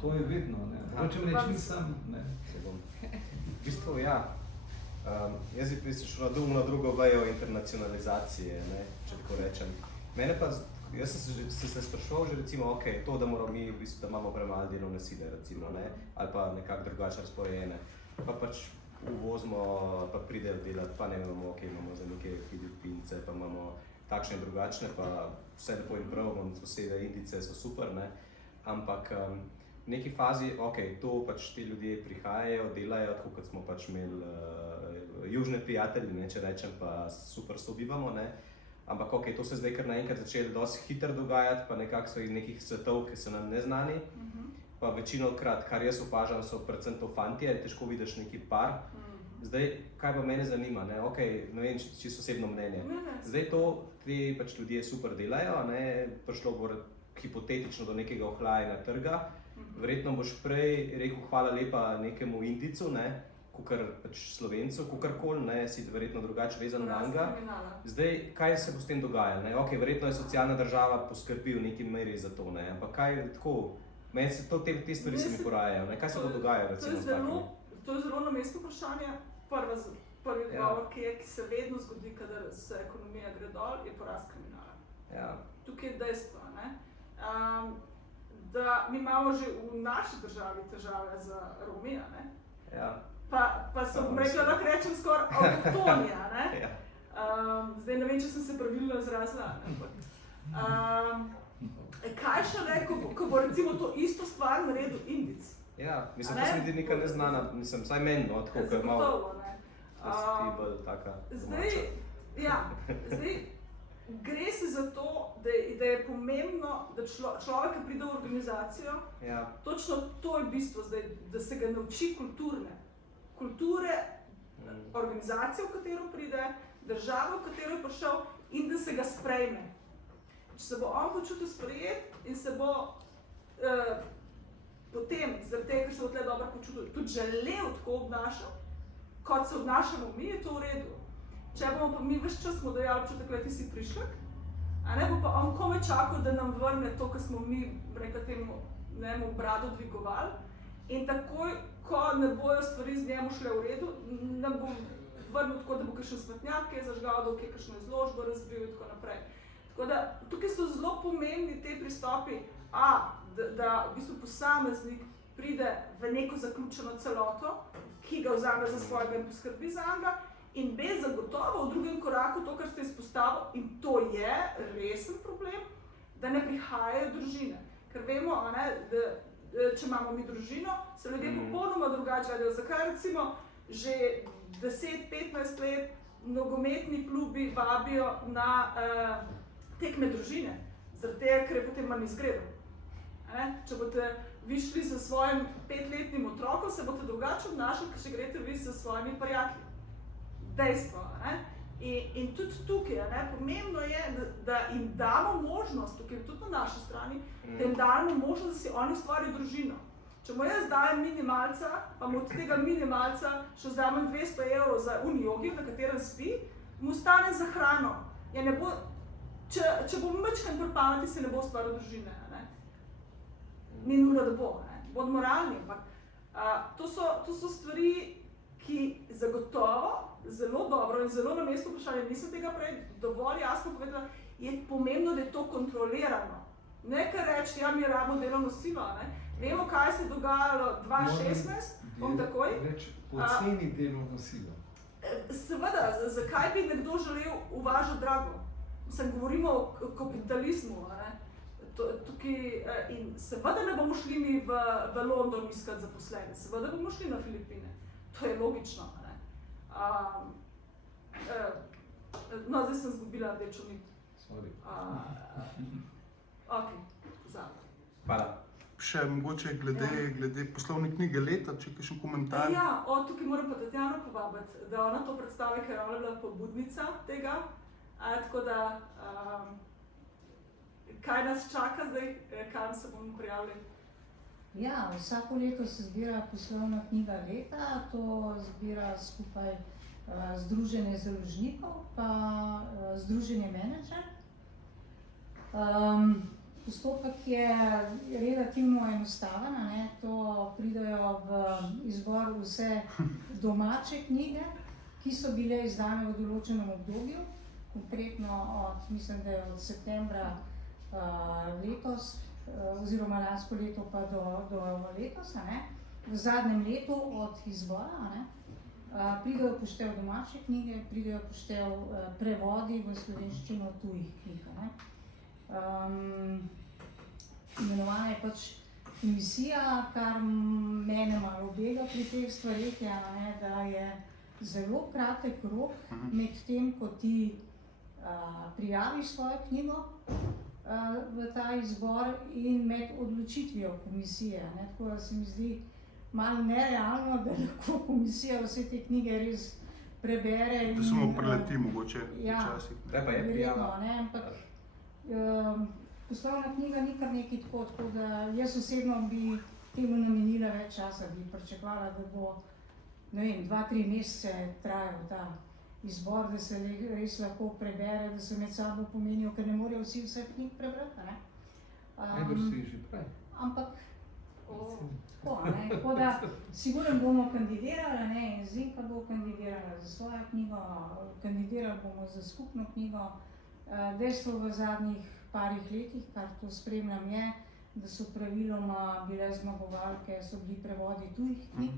To je vedno, ne. Hočem reči, nisem, ne. V bistvu, ja. Jaz bi šel na drugo vejo internacionalizacije, ne, če tako rečem. Mene pa, jaz sem se spraševal že recimo, ok, to, da moramo mi, v bistvu, da imamo premalo delovne sile, recimo, ne, ali pa nekako drugače razporejene. Pa pač uvozimo, pa pridejo delati, pa ne imamo, ok, imamo za neke Filipince, pa imamo takšne in drugačne, pa vse lepo in prav, imamo sosede Indice, so super, ne, ampak v neki fazi, ok, to pač ti ljudje prihajajo, delajo, tako kot smo pač imeli južne prijatelji, ne, če rečem, pa super sobivamo, ne. Ampak ok, to se zdaj kar naenkrat začeli dosti hitro dogajati, pa nekako so iz nekih svetov, ki so nam neznani. Pa večinokrat, kar jaz opažam, so predvsem to fantje, težko vidiš neki par. Zdaj, kaj pa mene zanima, ne, ok, ne vem, čisto osebno mnenje. Zdaj to, ti pač ljudje super delajo, ne, prišlo bo hipotetično do nekega ohlajanja trga. Verjetno boš prej rekel hvala lepa nekemu Indicu, ne, kakor pač Slovencu, kakorkoli, ne, si verjetno drugače vezan na njega. Zdaj, kaj se bo s tem dogajalo, ne? Ok, verjetno je socialna država poskrbi v neki meri za to, ne, ampak kaj tako, meni se te stvari se mi porajajo, ne, kaj se bo dogajalo recimo s takimi? To je zelo namestno vprašanje. Prvi odgovor, ki se vedno zgodi, kadar se ekonomija gre dol, je porast kriminala. Ja. Tukaj je dejstvo, ne? Da mi imamo že v naši državi težave z Romija, ne? Ja. Pa sem rekla, lahko rečem skoraj avtohtonija, ne? Ja. Zdaj ne vem, če sem se pravilno izrazila, kaj šele, ko bo recimo to isto stvar naredil Indic? Ja, mislim, da se mi zdi nekaj neznana, mislim, vsaj meni, no, tako, ker malo, da si ti bolj taka domača. Zdaj, gre se za to, da je pomembno, da človek, ki pride v organizacijo, točno to je bistvo zdaj, da se ga nauči kulture, organizacije, v katero pride, države, v katero je prišel in da se ga sprejme. Če se bo on počutil sprejet in se bo potem, zaradi tega, ker se bo tle dobro počutil, tudi želel tako obnašati, kot se obnašamo mi, je to v redu. Če bomo pa mi ves čas smo dajali občutek, da ti si prišlek, a ne bo pa on komaj čakal, da nam vrne to, kar smo mi, rekla temu, njemu brado dvigovali. In takoj, ko ne bojo stvari z njemu šle v redu, nam bo vrnil tako, da bo kakšen smetnjak je zažgal, da bo kakšno izložbo razbil in tako naprej. Tako da tukaj so zelo pomembni te pristopi, da v bistvu posameznik pride v neko zaključeno celoto, ki ga vzame za svojega in poskrbi za njega, in bez zagotovo v drugem koraku to, kar ste izpostavili, in to je resen problem, da ne prihajajo družine. Ker vemo, da če imamo mi družino, se ljudje popolnoma drugače gledajo. Zakaj recimo že 10-15 let nogometni klubi vabijo na tekme družine? Zaradi tega, ker je potem manj izgredov. Če boste vi šli s svojim 5-letnim otrokom, se boste drugače obnašali, ker še greste vi s svojimi prijatelji. Dejstvo. In tudi tukaj, pomembno je, da jim damo možnost, tukaj tudi na naši strani, da jim damo možnost, da si oni ustvarijo družino. Če mu jaz dajem minimalca, pa mu od tega minimalca še vzamem 200 € za unijogi, na katerem spi, mu stane za hrano. Ja, ne bo, če bo mečkan pripameti, se ne bo ustvaril družine. Ni nujno, da bo, bod moralni, ampak to so stvari, ki zagotovo zelo dobro in zelo na mestu vprašanje, nisem tega prej dovolj jasno povedala, je pomembno, da je to kontrolirano. Ne kar reči, ja, mi rabimo delovno silo, Vemo, kaj se je dogajalo 2016, bom takoj. Reči, poceni delovno silo. Seveda, zakaj bi nekdo želel uvažati drago? Mislim, govorimo o kapitalizmu, a ne? Tukaj, in seveda ne bomo šli mi v London iskati zaposlene, seveda bomo šli na Filipine. To je logično, a ne? No, zdaj sem izgubila rdečo nit. Sorry. Ok, pozabi. Hvala. Še mogoče glede poslovne knjige leta, če je še komentar. Ja, tukaj moram pa Tatjano povabiti, da ona to predstavi, ker ona je bila pobudnica tega. Tako da, kaj nas čaka zdaj, kam se bomo prijavili? Ja, vsako leto se zbira poslovna knjiga leta, to zbira skupaj Združenje založnikov pa Združenje menedžer. Postopek je relativno enostaven, ne? To pridejo v izbor vse domače knjige, ki so bile izdane v določenem obdobju, konkretno mislim, da je od septembra letos, oziroma lansko leto pa do letos, ne? V zadnjem letu od izbora, ne? Pridejo poštev domače knjige, pridejo poštev prevodi v slovenščino tujih knjig. Ne? Imenovana je pač komisija, kar mene malo bega pri teh stvareh, da je zelo kratek rok med tem, ko ti prijaviš svojo knjigo v ta izbor in med odločitvijo komisije. Ne? Tako da se mi zdi malo nerealno, da lahko komisija vse te knjige res prebere. Da samo preleti mogoče včasih. Zdaj pa je prijava. Ampak poslovna knjiga ni kar nekaj tako, da jaz osebno bi temu namenila več časa, bi pričakovala, da bo, ne vem, 2-3 mesece trajal ta izbor, da se res lahko prebere, da se med sabo pomenijo, ker ne morejo vsi vse knjig prebrati. Najbrž si že prej. Ampak tako da sigurno bomo kandidirali, ne, in Zinka bo kandidirala za svojo knjigo, kandidirali bomo za skupno knjigo. Dejstvo v zadnjih parih letih, kar to spremljam, je, da so praviloma bile zmagovalke, so bili prevodi tujih knjig.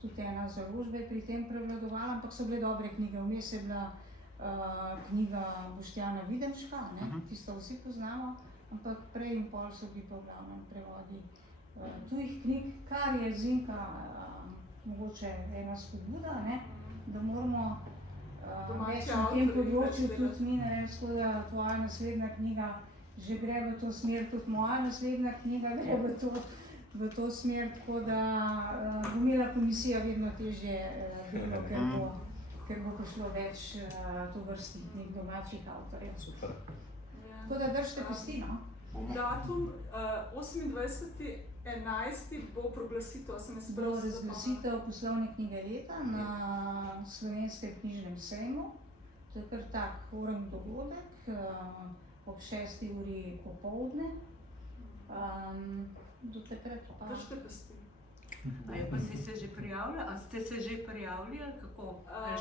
Tudi ena založba je pri tem prevladovala, ampak so bile dobre knjige. Vmes je bila knjiga Boštjana Videmška, tisto vsi poznamo, ampak prej in pol so bili pa v glavnem prevodi tujih knjig, kar je Zinka mogoče ena spodbuda, da moramo več na tem področju tudi mi narediti, da tvoja naslednja knjiga že gre v to smer, tudi moja naslednja knjiga gre v to smer, tako da bo imela komisija vedno težje delo, ker bo prišlo več tovrstnih knjig domačih avtorjev. Super. Tako da držite pesti, no? Datum 28.11. bo proglasitev, sem jaz Bo razglasitev poslovne knjige leta na Slovenskem knjižnem sejmu. To je kar tak uren dogodek ob 6. uri popoldne. Do takrat pa... Držite pesti. Pa si se že prijavila? A ste se že prijavili ali kako?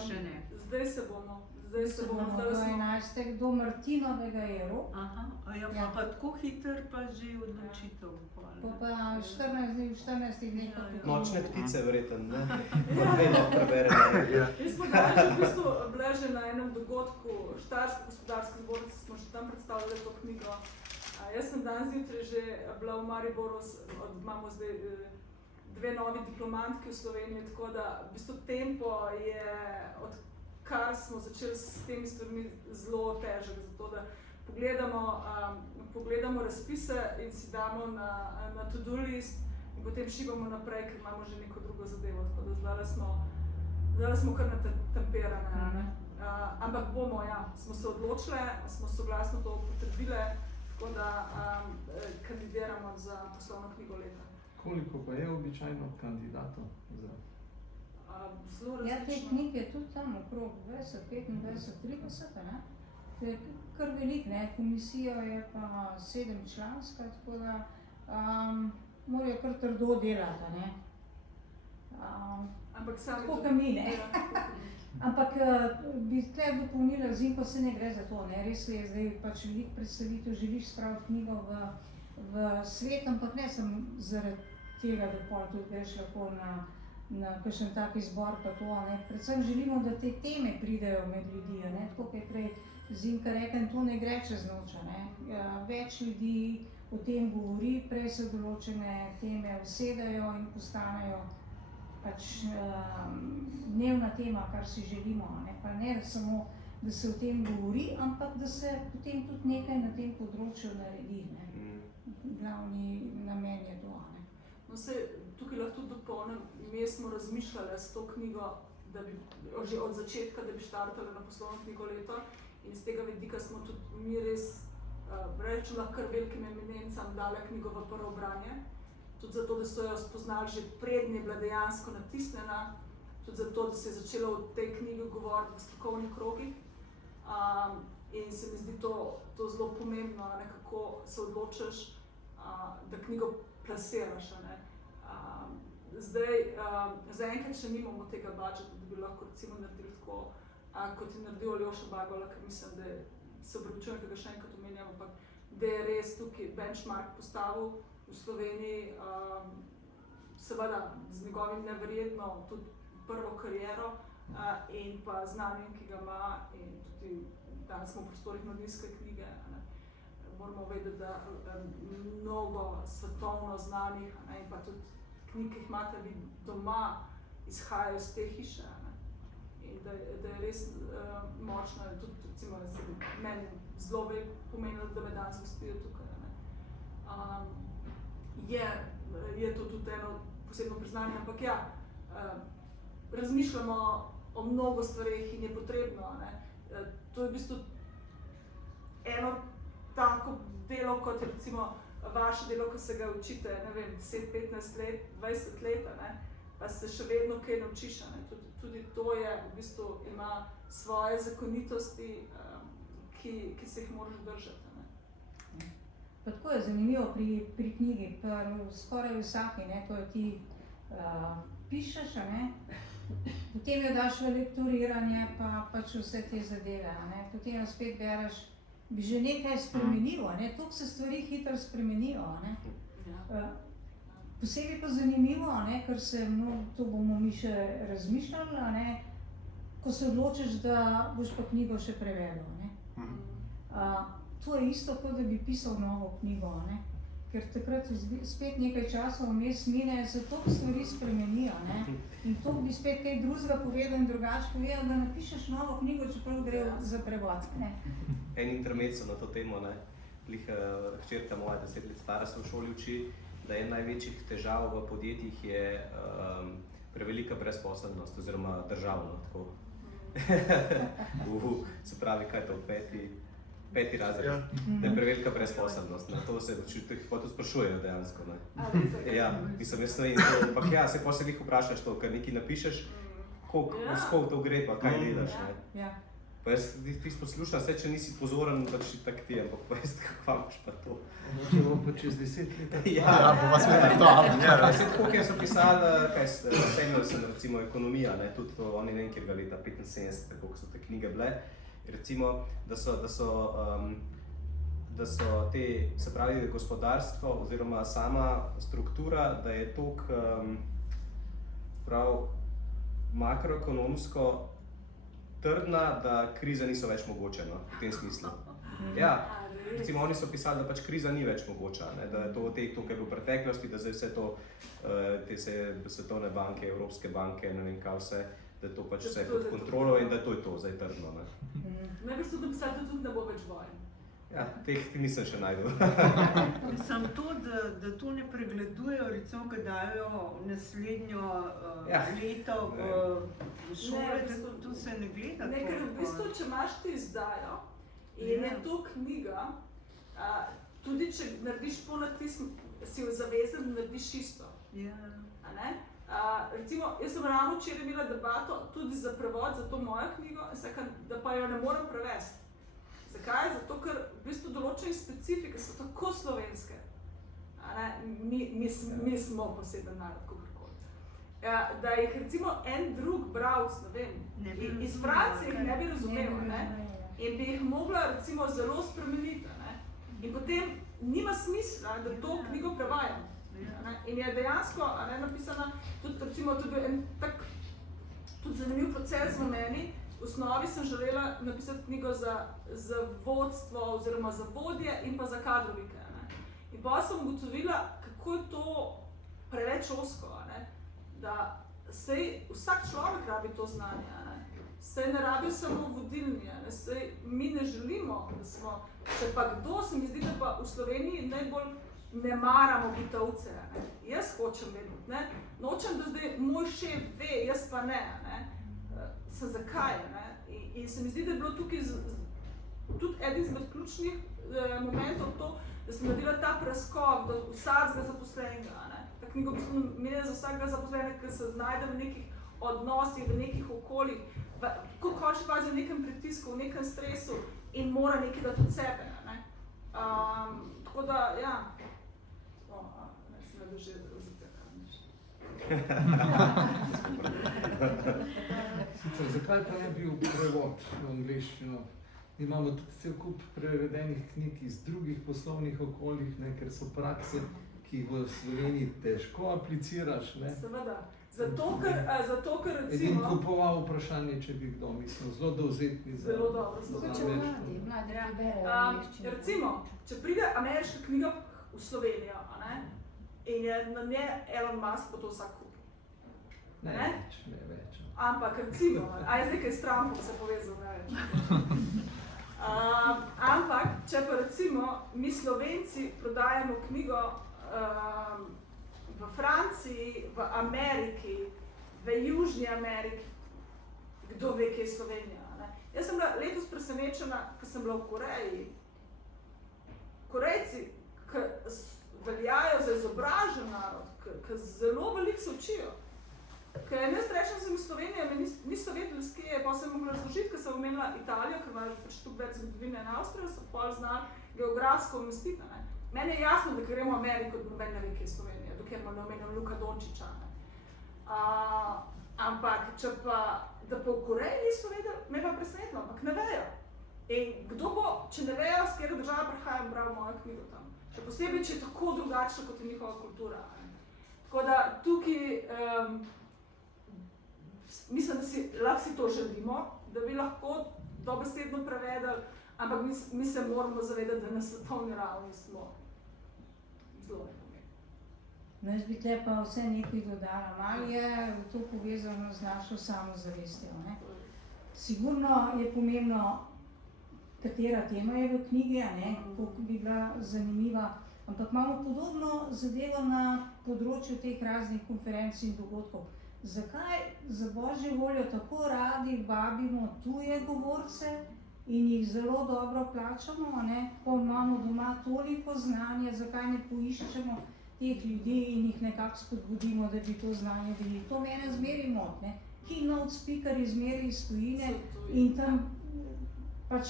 Še ne? Zdaj se bomo. Do 11. do Martinovega je rok. Pa tako hiter pa že odločitev. Pa 14 dni pa tudi. Nočne ptice verjetno, ne? Vedno preberemo. Mi smo danes v bistvu bile že na enem dogodku Štajerske gospodarske zbornice, smo že tam predstavljali to knjigo. Jaz sem danes zjutraj že bila v Mariboru, imamo zdaj 2 novi diplomantki v Sloveniji, tako da v bistvu tempo je, odkar smo začeli s temi stvarmi, zelo težek, zato da pogledamo razpise in si damo na to-do list in potem šibamo naprej, ker imamo že neko drugo zadevo, tako da zdaj smo kar natemperane. Ampak bomo, smo se odločile, smo soglasno to potrdile, tako da kandidiramo za poslovno knjigo leta. Koliko pa je običajno kandidatov za? Zelo različno. Te knjige je tudi tam okrog 20, 25, 30, ne? To je kar velik, ne? Komisija je pa 7-članska, tako da morajo kar trdo delati, ne? Tako kot mi, ne? Ampak bi tukaj dopolnila, Zinko se ne gre za to, ne? Res je zdaj pač veliko predstavitev, želiš spraviti knjigo v svet, ampak ne sem zaradi tega, da pol tudi greš lahko na kakšen tak izbor pa to, ne. Predvsem želimo, da te teme pridejo med ljudi, ne, tako kot je prej Zinka rekla, in to ne gre čez noč, ne. Več ljudi o tem govori, prej se določene teme usedajo in postanejo pač dnevna tema, kar si želimo, ne. Pa ne samo, da se o tem govori, ampak da se potem tudi nekaj na tem področju naredi, ne. Glavni namen je to, ne. No, tukaj lahko tudi dopolnim, mi smo razmišljali s to knjigo, da bi, že od začetka, da bi štartali na poslovno knjigo leto, in z tega vidika smo tudi mi res, rečem lahko kar velikim eminencam dali knjigo v prvo branje, tudi zato, da so jo spoznali že prednje je bila dejansko natisnjena, tudi zato, da se je začelo o tej knjigi govoriti v strokovnih krogih. In se mi zdi to zelo pomembno, ne, kako se odločiš, da knjigo plasiraš. Ne. Zdaj, zaenkrat še nimamo tega budžeta, da bi lahko recimo naredili tako, kot je naredil Aljoša Bagola, ker mislim, da se opravičujem, da ga še enkrat omenjam, ampak da je res tukaj benchmark postavil v Sloveniji, seveda z njegovim neverjetno tudi prvo kariero in pa znanjem, ki ga ima, in tudi danes smo v prostorih Mladinske knjige. Ne. Moramo vedeti, da mnogo svetovno znanih, ne, in pa tudi knjig, ki jih imate vi doma, izhajajo iz te hiše. Ne. In da je res močno, tudi recimo, meni zelo veliko pomenilo, da me danes gostijo tukaj. Ne. Je to tudi eno posebno priznanje, ampak ja, razmišljamo o mnogo stvareh in je potrebno. Ne. To je v bistvu eno tako delo, kot je recimo vaše delo, ko se ga učite, ne vem, 10, 15 let, 20 let, ne, pa se še vedno kaj naučiš. Tudi to je, v bistvu ima svoje zakonitosti, ki se jih moraš držati. Ne. Pa tako je zanimivo pri knjigi, skoraj vsaki, ne, ko jo ti pišeš, ne, potem jo daš v lektoriranje, pa pač vse te zadeve, ne, potem jo spet bereš, bi že nekaj spremenilo, ne, toliko se stvari hitro spremenijo, ne. Posebej pa zanimivo, ne, ker to bomo mi še razmišljali, ne, ko se odločiš, da boš pa knjigo še prevedel, ne. To je isto, kot da bi pisal novo knjigo, ne, ker takrat spet nekaj časa vmes mine, se toliko stvari spremenijo, ne, in to bi spet kaj drugega povedal in drugače povedal, da napišeš novo knjigo, čeprav gre za prevod, ne. En intermezzo na to temo, ne. Hčerka moja 10 let stara se v šoli uči, da je večjih težav v podjetjih je prevelika brezposelnost oziroma državno, tako. Se pravi, kaj je to, peti razred, da je prevelika brezposelnost, ne, to se potem sprašujejo dejansko, ne. Ja, mislim, jaz ne vem, ampak ja, se potem jih vprašaš to, ker nekaj napišeš, koliko to gre pa kaj delaš, ne. Pa jaz ti poslušam, vse, če nisi pozoren, pač tak ti, ampak pa jaz kako imaš pa to. Če bo pa čez 10 let. Ja, bo vas me aktualno. Tako, kjer so pisali, Samuelson, recimo ekonomija, ne, tudi to, oni ne vem, kjer ga leta 75, tako so te knjige bile, recimo, da so te, se pravi, gospodarstvo oziroma sama struktura, da je toliko prav makroekonomsko trdna, da krize niso več mogoče, no, v tem smislu. Ja, recimo oni so pisali, da pač kriza ni več mogoča, ne, da je to, kar je v preteklosti, da zdaj vse to, te svetovne banke, evropske banke, ne vem kaj vse, da je to pač vse pod kontrolo in da to je to, zdaj trdno, ne. Najbrž so napisali, da tudi ne bo več vojn. Ja, teh nisem še najdel. Samo to, da to ne pregledujejo, recimo, ko dajo naslednjo leto v šole, da to se ne gleda. Ne, ker v bistvu, če imaš ti izdajo in je to knjiga, tudi če narediš ponatis, si zavezan, da narediš isto. A ne? Recimo, jaz sem ravno včeraj imela debato tudi za prevod, za to mojo knjigo, da pa jo ne morem prevesti. Zakaj? Zato, ker v bistvu določene specifike so tako slovenske. Mi smo poseben narod, kakorkoli. Da jih recimo en drug bralec, ne vem, iz Francije jih ne bi razumel, ne? In bi jih mogla recimo zelo spremeniti. Ne? In potem nima smisla, da to knjigo prevajam. In je dejansko napisana, tudi recimo, to je bil en tak tudi zanimiv proces v meni. V osnovi sem želela napisati knjigo za vodstvo oziroma za vodje in pa za kadrovike. In pa sem ugotovila, kako je to preveč ozko, da vsak človek rabi to znanje. Sej ne rabi samo vodilni, sej mi ne želimo, da smo, če pa kdo, se mi zdi, da pa v Sloveniji najbolj ne maramo biti ovce. Jaz hočem vedeti, nočem, da zdaj moj šef ve, jaz pa ne. Zakaj? In se mi zdi, da je bilo tukaj tudi eden izmed ključnih momentov to, da sem naredila ta preskok do vsakega zaposlenega. Ta knjiga v bistvu menja za vsakega zaposlenega, ki se znajde v nekih odnosih, v nekih okoljih, v končni fazi v nekem pritisku, v nekem stresu in mora nekaj dati od sebe. Tako da, ja. Ne sem vedel že, da Sicer, zakaj pa ne bil prevod v angleščino? Imamo tudi cel kup prevedenih knjig iz drugih poslovnih okoljih, ker so prakse, ki jih v Sloveniji težko apliciraš. Seveda. Zato, ker recimo... Edin kupoval vprašanje, če bi kdo, mi smo zelo dovzetni za zelo dobro. Mladi berejo recimo, če pride ameriška knjiga v Slovenijo, in je na nje Elon Musk, pa to vsak kupi. Ne več. Ampak recimo, a jaz nekaj s Trumpom se povezal, ne več. Ampak, če pa recimo mi Slovenci prodajamo knjigo v Franciji, v Ameriki, v Južni Ameriki, kdo ve, kje je Slovenija. Jaz sem bila letos presenečena, ko sem bila v Koreji. Korejci, ki veljajo za izobražen narod, ki zelo veliko se učijo. Ker jaz rečem, sem iz Slovenije, niso vedeli, s kje je, pa sem mogla razložiti, ker sem omenila Italijo, ker ima pač tukaj več zgodovine in Avstrijo, so pol znali geografsko umestiti. Meni je jasno, da gremo v Ameriko, da noben ne ve, kje je Slovenija, dokler ne omenjam Luka Dončića. Ampak, če pa, da pa v Koreji niso vedeli, me pa presenetilo, ampak ne vejo. In kdo bo, če ne vejo, s katero država prihajam, bral mojo knjigo tam. Še posebej, če je tako drugačna, kot je njihova kultura. Tako da tukaj, mislim, da lahko si to želimo, da bi lahko dobesedno prevedali, ampak mi se moramo zavedati, da na svetovni ravni smo zelo nepomembni. No, jaz bi te pa vse nekaj dodala. Malo je to povezano z našo samozavestjo. Sigurno je pomembno, katera tema je v knjigi, koliko bi bila zanimiva, ampak imamo podobno zadevo na področju teh raznih konferenc in dogodkov. Zakaj za božjo voljo tako radi vabimo tuje govorce in jih zelo dobro plačamo, ko imamo doma toliko znanja, zakaj ne poiščemo teh ljudi in jih nekako spodbudimo, da bi to znanje bili. To mene zmeri moti. Keynote speakerji zmeri iz tujine in tam pač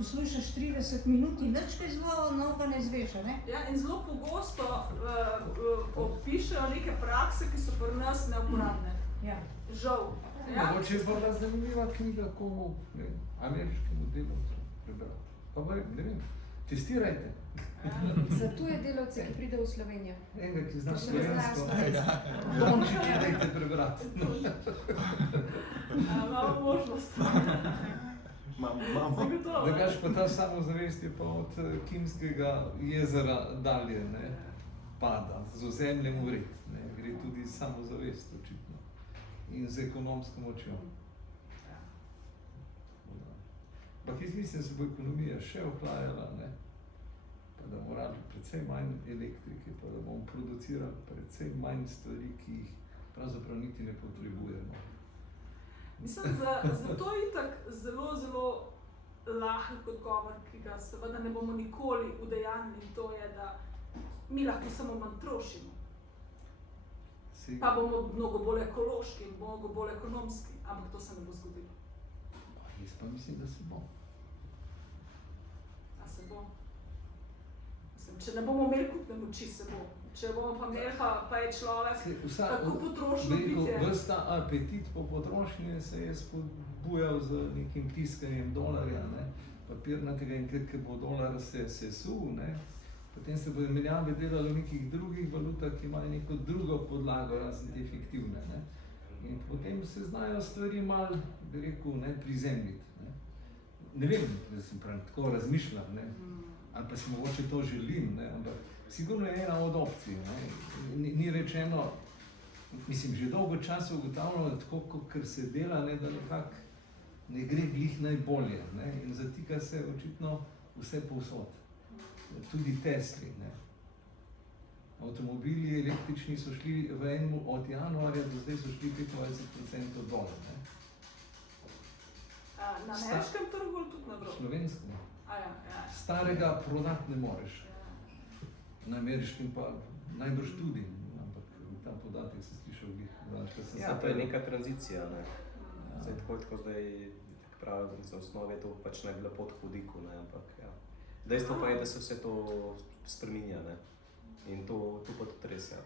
poslušaš 30 minut in nič kaj zelo novega ne zveš, Ja, in zelo pogosto opišejo neke prakse, ki so pri nas neuporabne. Ja. Žal. Mogoče je pa zanimiva knjiga, komu ameriškemu delavcu prebrati. Pa ne vem, testirajte. Za tuje delavce, ki pridejo v Slovenijo. Enega, ki zna slovensko. Dončića dajte prebrati. Imamo možnost. Drugač pa ta samozavest je pa od Kimskega jezera dalje pada, z ozemljem vred. Gre tudi samozavest očitno in z ekonomsko močjo. Ampak jaz mislim, da se bo ekonomija še ohlajala, pa da bomo rabili precej manj elektrike, pa da bomo producirali precej manj stvari, ki jih pravzaprav niti ne potrebujemo. Mislim, zato je itak zelo, zelo lahek odgovor, ki ga seveda ne bomo nikoli udejanili, to je, da mi lahko samo manj trošimo. Pa bomo mnogo bolj ekološki in mnogo bolj ekonomski, ampak to se ne bo zgodilo. Jaz pa mislim, da se bo. A se bo? Če ne bomo imeli kupne moči, se bo. Če bomo pa imeli, pa je človek tako potrošno bitje. Ves ta apetit po potrošnji se je spodbujal z nekim tiskanjem dolarja, papirnatega, in ker bo dolar se sesul, Potem se bodo menjave delali v nekih drugih valutah, ki imajo neko drugo podlago, razen te fiktivne. Ne? In potem se znajo stvari malo, bi rekel, ne, prizemljiti. Ne vem, da sem prav tako razmišljam, ne? Ali pa si mogoče to želim, ne? Ampak sigurno je ena od opcij. Ne? Ni rečeno, mislim, že dolgo časa ugotavljamo, tako kot se dela, ne, da nekako ne gre glih najbolje. Ne? In zatika se očitno vse povsod. Tudi Tesli. Ne? Avtomobili električni so šli v enem od januarja do zdaj so šli 25% dol. Ne? Na ameriškem trgu ali tudi na Evropi? Slovenskem. Ja. Starega prodati ne moreš. Na ameriškem pa najbrž tudi, ampak ta podatek sem slišal glih. Ja, to je neka tranzicija, ne. Zdaj tako zdaj, pravi, za osnovi to pač ne bi bilo pod hudiku, ne, ampak ja. Dejstvo pa je, da se vse to spreminja, ne. In to pa tudi res, ja.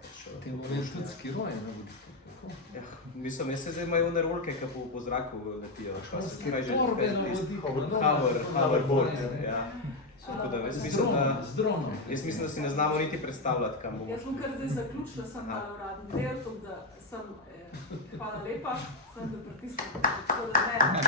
Te bodo tudi skiroje na vodiku, kako? Ja, mislim, jaz se zdaj imajo one rolke, ki po zraku letijo. Torbe na vodiku. Hoverboard, ja. Tako da jaz mislim, z dronom. Jaz mislim, da si ne znamo niti predstavljati, kam bomo. Jaz bom kar zdaj zaključila, sem malo uradni del, tako da sem, hvala lepa, sem da pritisnila, tako da ne.